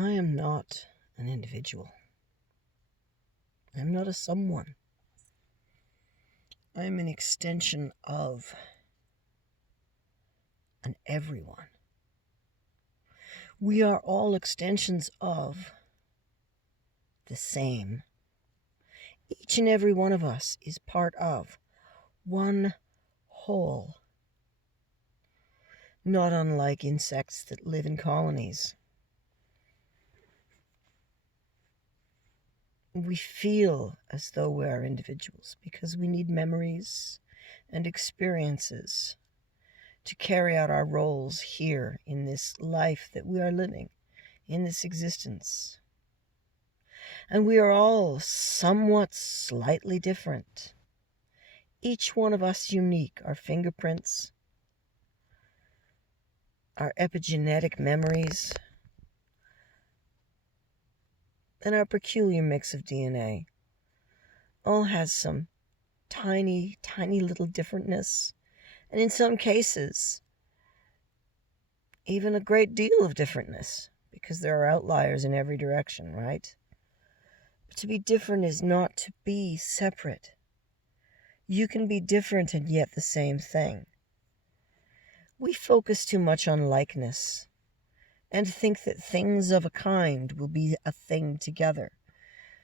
I am not an individual. I am not a someone. I am an extension of an everyone. We are all extensions of the same. Each and every one of us is part of one whole, not unlike insects that live in colonies. We feel as though we are individuals because we need memories and experiences to carry out our roles here in this life that we are living, in this existence. And we are all somewhat slightly different. Each one of us unique, our fingerprints, our epigenetic memories, and our peculiar mix of DNA all has some tiny, tiny little differentness. And in some cases, even a great deal of differentness, because there are outliers in every direction, right? But to be different is not to be separate. You can be different and yet the same thing. We focus too much on likeness and think that things of a kind will be a thing together.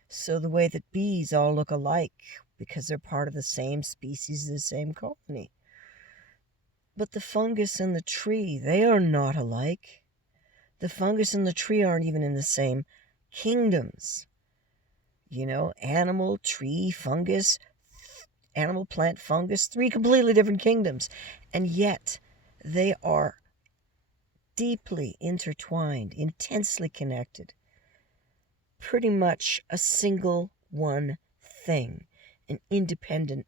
So the way that bees all look alike because they're part of the same species, the same colony. But the fungus and the tree, they are not alike. The fungus and the tree aren't even in the same kingdoms. Animal, tree, fungus, animal, plant, fungus, 3 completely different kingdoms. And yet they are deeply intertwined, intensely connected. Pretty much a single one thing, an independent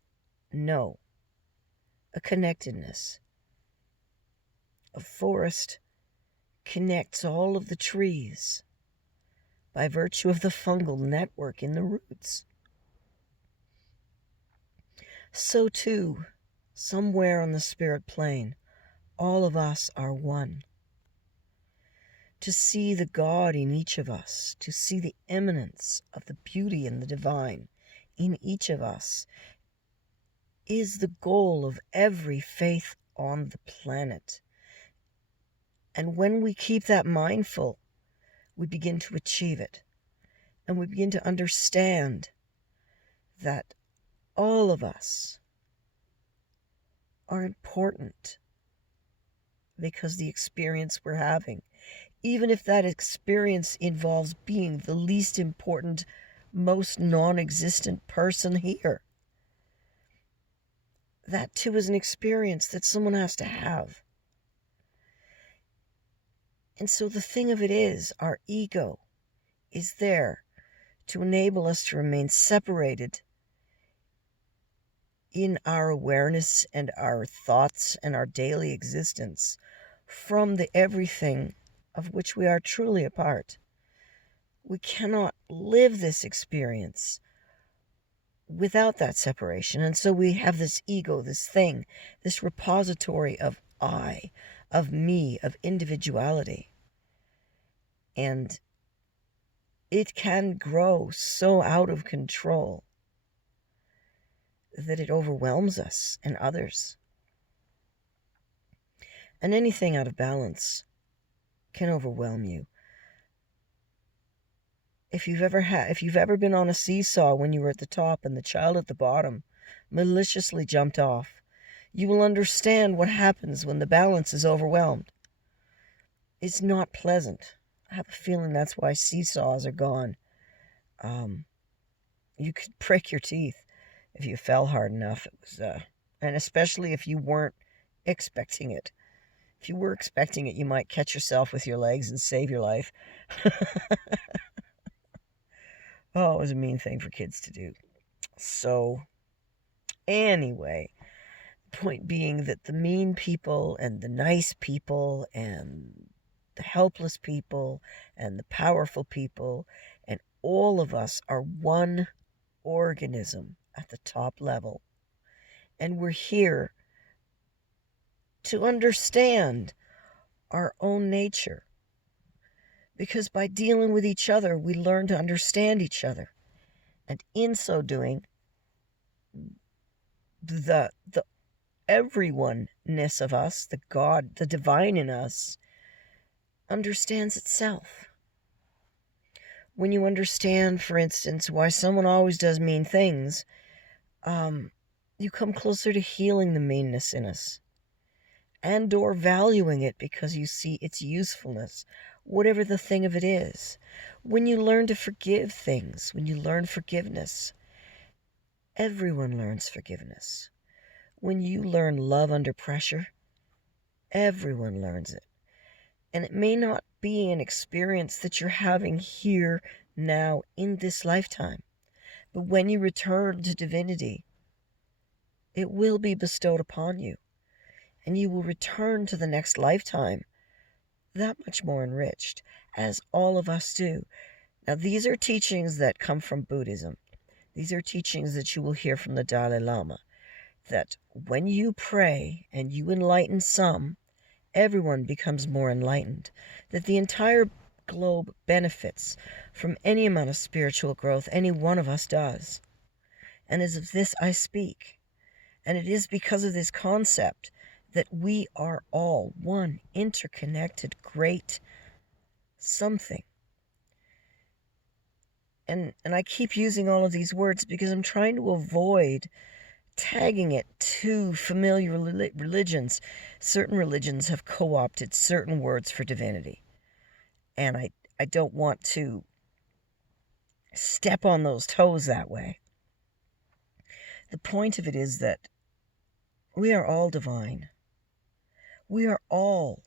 no, a connectedness. A forest connects all of the trees by virtue of the fungal network in the roots. So too, somewhere on the spirit plane, all of us are one. To see the God in each of us, to see the eminence of the beauty and the divine in each of us, is the goal of every faith on the planet. And when we keep that mindful, we begin to achieve it. And we begin to understand that all of us are important because the experience we're having, even if that experience involves being the least important, most non-existent person here, that too is an experience that someone has to have. And so the thing of it is, our ego is there to enable us to remain separated in our awareness and our thoughts and our daily existence from the everything of which we are truly a part. We cannot live this experience without that separation. And so we have this ego, this thing, this repository of I, of me, of individuality. And it can grow so out of control that it overwhelms us and others. And anything out of balance can overwhelm you. If you've ever been on a seesaw when you were at the top and the child at the bottom maliciously jumped off, you will understand what happens when the balance is overwhelmed. It's not pleasant. I have a feeling that's why seesaws are gone. You could break your teeth if you fell hard enough. And especially if you weren't expecting it. If you were expecting it, you might catch yourself with your legs and save your life. Oh, it was a mean thing for kids to do. So, anyway, the point being that the mean people and the nice people and the helpless people and the powerful people and all of us are one organism at the top level. And we're here to understand our own nature. Because by dealing with each other, we learn to understand each other. And in so doing, the everyone-ness of us, the God, the divine in us, understands itself. When you understand, for instance, why someone always does mean things, you come closer to healing the meanness in us and or valuing it because you see its usefulness, whatever the thing of it is. When you learn to forgive things, when you learn forgiveness, everyone learns forgiveness. When you learn love under pressure, everyone learns it. And it may not be an experience that you're having here, now, in this lifetime. But when you return to divinity, it will be bestowed upon you. And you will return to the next lifetime that much more enriched, as all of us do. Now, these are teachings that come from Buddhism. These are teachings that you will hear from the Dalai Lama. That when you pray and you enlighten some, everyone becomes more enlightened. That the entire globe benefits from any amount of spiritual growth any one of us does. And as of this I speak. And it is because of this concept that we are all one interconnected great something. And I keep using all of these words because I'm trying to avoid tagging it to familiar religions. Certain religions have co-opted certain words for divinity. And I don't want to step on those toes that way. The point of it is that we are all divine. We are all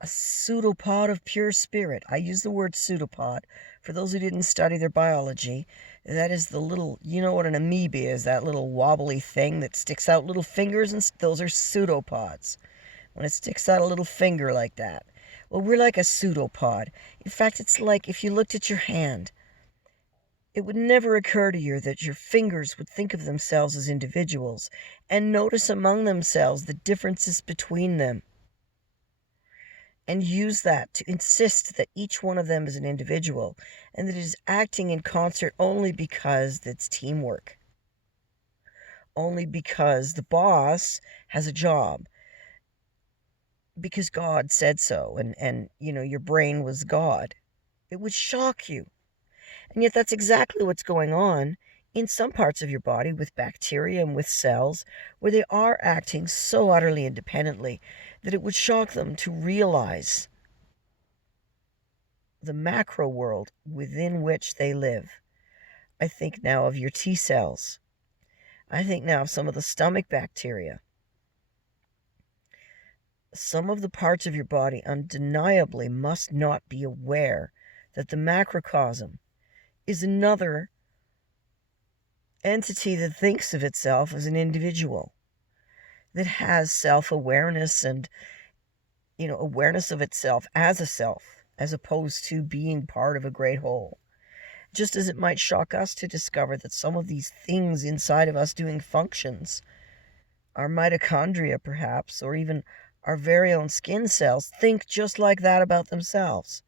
a pseudopod of pure spirit. I use the word pseudopod. For those who didn't study their biology, that is the little, you know what an amoeba is, that little wobbly thing that sticks out little fingers, and those are pseudopods. When it sticks out a little finger like that. Well, we're like a pseudopod. In fact, it's like if you looked at your hand, it would never occur to you that your fingers would think of themselves as individuals and notice among themselves the differences between them. And use that to insist that each one of them is an individual and that it is acting in concert only because it's teamwork. Only because the boss has a job. Because God said so and your brain was God. It would shock you. And yet that's exactly what's going on in some parts of your body with bacteria and with cells where they are acting so utterly independently that it would shock them to realize the macro world within which they live. I think now of your T cells. I think now of some of the stomach bacteria. Some of the parts of your body undeniably must not be aware that the macrocosm is another entity that thinks of itself as an individual, that has self-awareness and, awareness of itself as a self, as opposed to being part of a great whole. Just as it might shock us to discover that some of these things inside of us doing functions, our mitochondria perhaps, or even our very own skin cells, think just like that about themselves.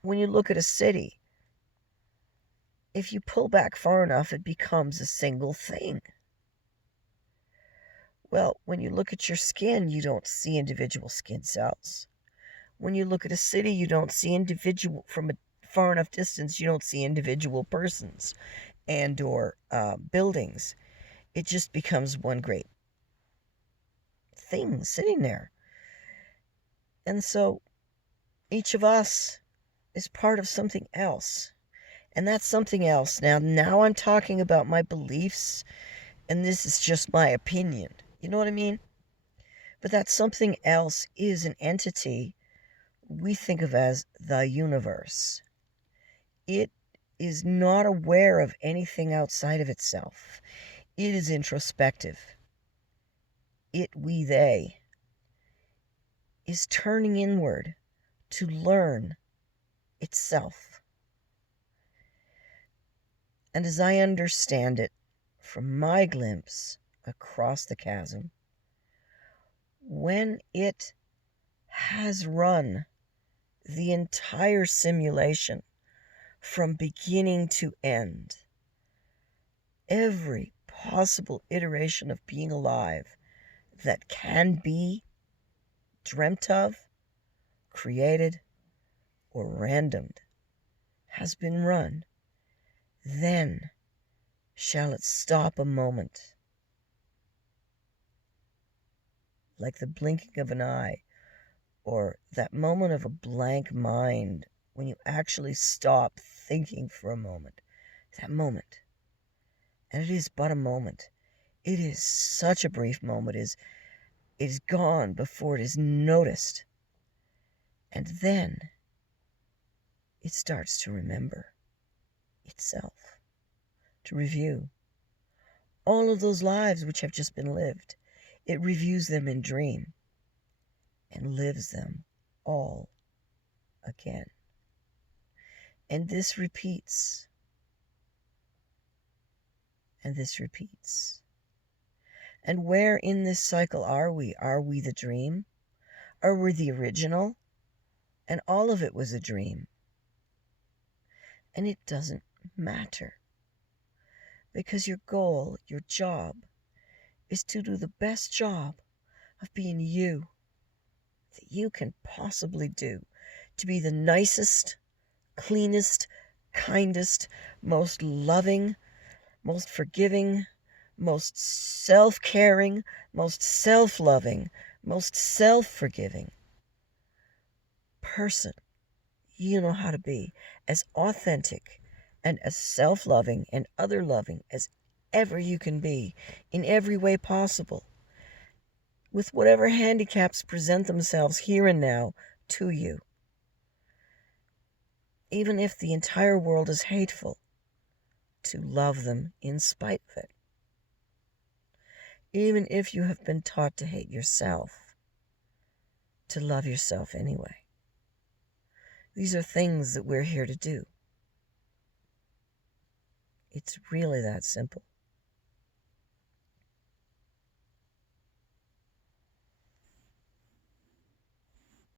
When you look at a city, if you pull back far enough, it becomes a single thing. Well, when you look at your skin, you don't see individual skin cells. When you look at a city, you don't see individual, from a far enough distance, you don't see individual persons and or buildings. It just becomes one great thing sitting there. And so each of us is part of something else. And that's something else. Now I'm talking about my beliefs, and this is just my opinion. You know what I mean? But that something else is an entity we think of as the universe. It is not aware of anything outside of itself. It is introspective. It, we, they, is turning inward to learn itself. And as I understand it, from my glimpse across the chasm, when it has run the entire simulation from beginning to end, every possible iteration of being alive that can be dreamt of, created, or randomed has been run, then shall it stop a moment, like the blinking of an eye, or that moment of a blank mind when you actually stop thinking for a moment. That moment. And it is but a moment. It is such a brief moment. It is gone before it is noticed. And then it starts to remember itself, to review all of those lives which have just been lived. It reviews them in dream and lives them all again. And this repeats. And this repeats. And where in this cycle are we? Are we the dream? Are we the original? And all of it was a dream. And it doesn't matter. Because your goal, your job, is to do the best job of being you that you can possibly do. To be the nicest, cleanest, kindest, most loving, most forgiving, most self-caring, most self-loving, most self-forgiving person you know how to be, as authentic and as self-loving and other-loving as ever you can be, in every way possible, with whatever handicaps present themselves here and now to you. Even if the entire world is hateful, to love them in spite of it. Even if you have been taught to hate yourself, to love yourself anyway. These are things that we're here to do. It's really that simple.